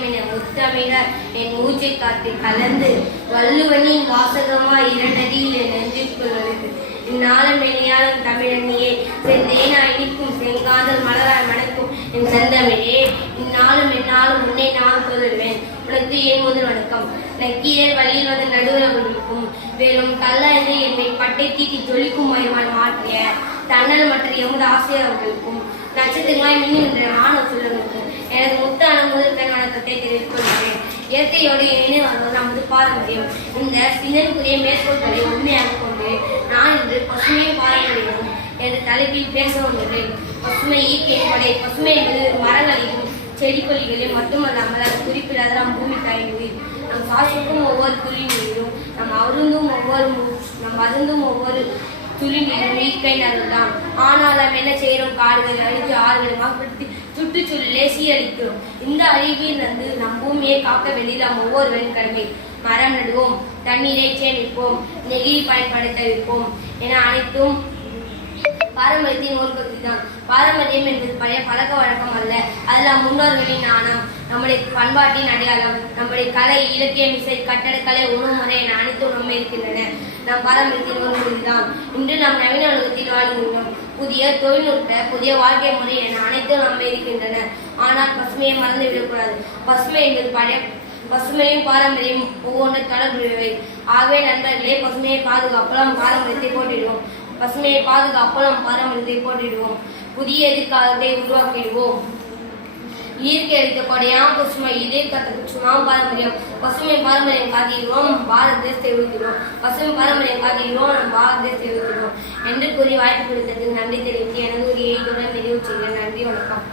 வாக்கியம் என முத்தமிழர் என் மூச்சை காத்து கலந்து வள்ளுவனின் வாசகமாய் இரண்டடியில் என் நெஞ்சுக்குள் வருது. இந்நாளும் மெனியாலும் தமிழன்னியே செந்தேனா இனிக்கும் செங்காதல் மலராய் மணக்கும் என் செந்தமிழே இந்நாளும் எந்நாளும் உன்னை நான் சொல்லுவேன் உனக்கு என் முதல் வணக்கம். நக்கீரர் வள்ளியில் வந்து நடுவரவிருக்கும் வேறும் கல்லாய்ந்து என்னை பட்டை தீட்டி ஜொலிக்கும் மயமாய் மாற்றிய தன்னல் மற்ற எமது ஆசிரியர்களுக்கும் நட்சத்திரங்களாய் மின்னுகின்ற மாணவ சொல்லுங்களுக்கும் எனது முத்தான முதல் கண் வணக்கத்தை தெரிவித்துக் கொள்கிறேன். இயற்கையோடு இணைந்து வருவது நமது பாரம்பரியம். இந்த சின்னனுக்குரிய மேற்கோள்களை உண்மையாக கொண்டு நான் இன்று பசுமை பாரம்பரியம் என்ற தலைப்பில் பேச வந்துள்ளேன். பசுமை இயற்கை பசுமை என்பது மரங்களையும் செடி கொல்லிகளையும் மட்டுமல்லாமல் அது குறிப்பிடாத நம் பூமி தாய்மொழி. நம் சுவாசிக்கும் ஒவ்வொரு துளி நீரும் நம் அருந்தும் ஒவ்வொரு துளி நீரும் இயற்கை நல்லதுதான். ஆனால் நாம் என்ன செய்கிறோம்? காடுகளை அழித்து ஆறுகளை மாசுபடுத்தி சுற்றுச்சூழலை சீரழிக்கிறோம். இந்த அழிவில் இருந்து நம் பூமியை காக்க வேண்டியது நாம் ஒவ்வொருவரின் கடமை. மரம் நடுவோம், தண்ணீரை சேமிப்போம், நெகிழி பயன்படுத்த வைப்போம் என அனைத்தும் பாரம்பரியத்தின் ஒரு பகுதி தான். பாரம்பரியம் என்பது பழைய பழக்க வழக்கம் அல்ல, அது நம் முன்னோர்களின் நாணம், நம்முடைய பண்பாட்டின் அடையாளம். நம்முடைய கலை, இலக்கியம், இசை, கட்டடக்கலை, உணவு முறை என அனைத்தும் நம்ம இருக்கின்றன. நம் பாரம்பரியத்தின் ஒரு பகுதி தான். இன்று நாம் நவீன உலகத்தில் வாழ்கின்றோம். புதிய தொழில்நுட்ப, புதிய வாழ்க்கை முறை என அனைத்தும் நம்ம இருக்கின்றன. ஆனால் பசுமையை மறந்து விடக்கூடாது. பசுமை என்பது பசுமையும் பாரம்பரியம் ஒவ்வொன்று தொடர்புடையவை. ஆகவே நண்பர்களே, பசுமையை பாதுகாப்பலாம், பாரம்பரியத்தை போட்டிடுவோம். பசுமையை பாதுகாப்பலாம், பாரம்பரியத்தை போட்டிடுவோம். புதிய எதிர்காலத்தை உருவாக்கிடுவோம். இயற்கை அளித்த கொடையாம் பசுமை, இதே கத்த புற்றுமாம் பாரம்பரியம். பசுமை பாரம்பரியம் காத்திடுவோம், நம் பாரத தேசத்தை உறுதிடுவோம். பசுமை பாரம்பரியம் காத்திடுவோம், நம் பாரத தேசத்தை உறுதிடுவோம் என்று கூறி வாய்ப்பு கொடுத்ததுக்கு நன்றி தெரிவித்து எனது உரையை நிறைவு செய்கிறேன். நன்றி, வணக்கம்.